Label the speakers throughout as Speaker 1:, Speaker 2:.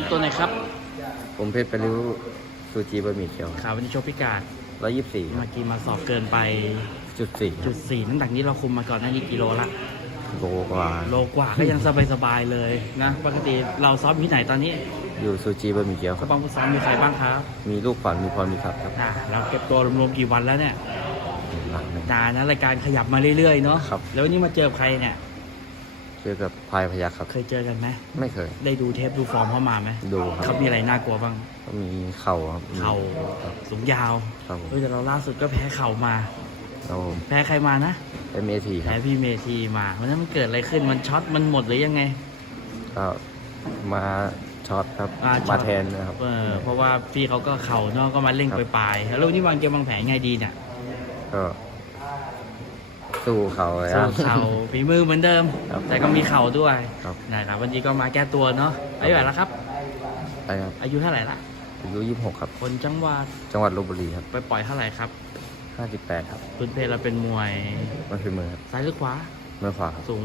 Speaker 1: ำตัวหน่อยครับ
Speaker 2: ผมเพชรไปริ้วซูจีบะหมี่เขียว
Speaker 1: ข่าววันนี้โชว์พิกัด
Speaker 2: 124ครั
Speaker 1: เมื่อกี้มาสอบเกินไป
Speaker 2: บ
Speaker 1: จุด 4น้ำหนักนี้เราคุมมาก่อนหน้านี้กิโลละ
Speaker 2: โลกว่า
Speaker 1: โลกว่าก็ยังสบายๆเลยนะปกติเราซ้อมที่ไหนตอนนี้
Speaker 2: อยู่ซูจีบะหมี่เขียวค
Speaker 1: ก็
Speaker 2: รับ
Speaker 1: บ้างผู้ซ้อมมีใครบ้างครับ
Speaker 2: มีลูกฝันมีพรมีทรัพย์ครับ
Speaker 1: เราเก็บตัวรวมๆกี่วันแล้วเนี่ย
Speaker 2: หลังหนึ่ง
Speaker 1: นานนะรายการขยับมาเรื่อยๆเนาะ
Speaker 2: ครับ
Speaker 1: แล้ววันนี้มาเจอใครเนี่ย
Speaker 2: เจอกับพายพยัคฆ์ครับ
Speaker 1: เคยเจอกันไหม
Speaker 2: ไม่เคย
Speaker 1: ได้ดูเทปดูฟอร์มเขามาไหม
Speaker 2: ดูครั
Speaker 1: เขา
Speaker 2: บ
Speaker 1: มีอะไรน่ากลัวบ้าง
Speaker 2: ก็มีเข่าครับมี
Speaker 1: เข่า
Speaker 2: ครับ
Speaker 1: สูงยาว
Speaker 2: ครับผม
Speaker 1: แต่เราล่าสุดก็แพ้เข่ามา
Speaker 2: ครับผม
Speaker 1: แพ้ใครมานะ
Speaker 2: MAT ค
Speaker 1: แพ้
Speaker 2: รับ
Speaker 1: พี่เมทีมาวันนั้นมันเกิดอะไรขึ้นมันช็อตมันหมดหรือยังไง
Speaker 2: ก็มาช็อตครับ
Speaker 1: ช็อ
Speaker 2: มา
Speaker 1: ต
Speaker 2: แทนนะครับ
Speaker 1: เพราะว่าพี่เขาก็เข่าเนาะก็มาเร่ง
Speaker 2: ครับ
Speaker 1: ไปปลายๆแล้ววันนี้วางเกมวางแผนไงดีเนี่ย
Speaker 2: ก็สู้เข่าเลยค
Speaker 1: สู้
Speaker 2: รับ
Speaker 1: เข่าฝีมือเหมือนเดิม
Speaker 2: ครับ
Speaker 1: แต่ก็มีเข่าด้วย
Speaker 2: ครับ
Speaker 1: นะครับวันนี้ก็มาแก้ตัวเนาะอายุเท่าไหร่แล้วครับ
Speaker 2: ไปครับ
Speaker 1: อายุเท่าไหร่ละ
Speaker 2: อายุ26ครับ
Speaker 1: คนจังหวัด
Speaker 2: จังหวัดลพบุรีครับ
Speaker 1: ไปปล่อยเท่าไหร่ครับ
Speaker 2: 58ครับ
Speaker 1: พื้นเพเราเป็นมวย
Speaker 2: มันคือมือครับ
Speaker 1: ซ้ายหรือขวา
Speaker 2: มือขวาครับ
Speaker 1: สูง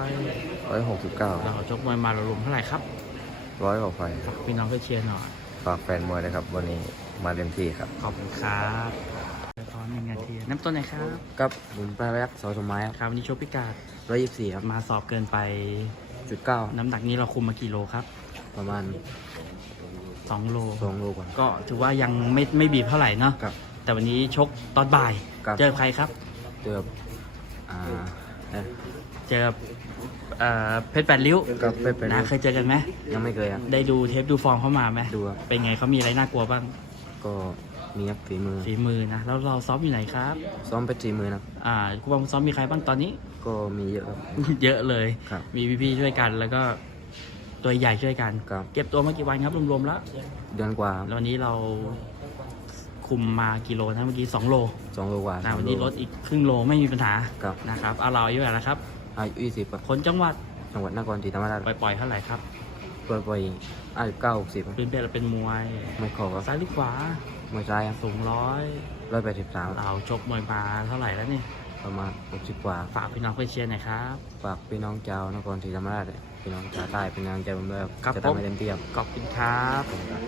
Speaker 2: 169
Speaker 1: เราชกมวยมาเรารวมเท่าไหร่ครับ
Speaker 2: 100กว่าไฟ
Speaker 1: ฝากพี่น้องเพื่อเชียร์หน่อย
Speaker 2: ฝากแฟนมวยนะครับ วันนี้มาเต็มที่ครับ
Speaker 1: ขอบคุณครับตอน1 นาทีน้ำต้นไหนครับ
Speaker 2: กับผมปลายพยัคฆ์สอสมัย
Speaker 1: ครับวันนี้ชกพิกัด
Speaker 2: 124ครับ
Speaker 1: มาสอบเกินไป
Speaker 2: 9
Speaker 1: น้ำหนักนี้เราคุมมากี่โลครับ
Speaker 2: ประมาณ
Speaker 1: 2 โล
Speaker 2: 2 โลกว่า
Speaker 1: ก็ถือว่ายังไม่บีบเท่าไหร่เนาะ
Speaker 2: กับ
Speaker 1: แต่วันนี้ชกตอนบ่าย
Speaker 2: ครับ
Speaker 1: เจอใครครับ
Speaker 2: เจออ่าเอ๊ะ
Speaker 1: เจอเพชรแปดริ้ว
Speaker 2: กับเป็น
Speaker 1: นะเคยเจอกันไหม
Speaker 2: ยังไม่เคยครับ
Speaker 1: ได้ดูเทปดูฟอร์มเขามาไหม
Speaker 2: ดูครับ
Speaker 1: เป็นไงเขามีอะไรน่ากลัวบ้าง
Speaker 2: ก็มีครับฝีมือ
Speaker 1: ฝีมือนะแล้วเราซ้อมอยู่ไหนครับ
Speaker 2: ซ้อมไปฝีมือนะครับ
Speaker 1: ครูบาซ้อมมีใครบ้างตอนนี้
Speaker 2: ก็มีเยอะครับ
Speaker 1: เยอะเลย
Speaker 2: ครับ
Speaker 1: มีพี่ๆช่วยกันแล้วก็ตัวใหญ่ช่วยกัน
Speaker 2: ครับ
Speaker 1: เก็บตัวมากี่วันครับรวมๆแล้ว
Speaker 2: เดือนกว่า
Speaker 1: แล้ววันนี้เราคุมมากิโลนะเมื่อกี้2 โล
Speaker 2: 2 โลกว่า
Speaker 1: นะวันนี้ลดอีกครึ่งโลไม่มีปัญหา
Speaker 2: ครับ
Speaker 1: นะครับเอาเราอายุเท่าไหร่แล้วครับ
Speaker 2: อายุ20ครับ
Speaker 1: คนจังหวัด
Speaker 2: จังหวัดนครศรีธรรมราช
Speaker 1: ปล่อยเท่าไหร่ครับ
Speaker 2: ปล่อย59 60ครับ
Speaker 1: พื้นเพเราเป็นมวย
Speaker 2: ไม่ขอครับ
Speaker 1: ซ้ายหรือขวา
Speaker 2: ไม่ใช่ครับ
Speaker 1: สูง
Speaker 2: 183
Speaker 1: เราชกมวยมาเท่าไหร่แล้วนี่
Speaker 2: ประมาณ60กว่า
Speaker 1: ฝากพี่น้องเพื่อนเชียร์หน่อยครับ
Speaker 2: ฝากพี่น้องชาวนครศรีธรรมราชพี่น้องชาวใต้เป็นกำลังใจผมด้วยครับ
Speaker 1: ครับ
Speaker 2: จะ
Speaker 1: ผม
Speaker 2: ทำให้เต็มที่ครับ
Speaker 1: ขอบคุณครับ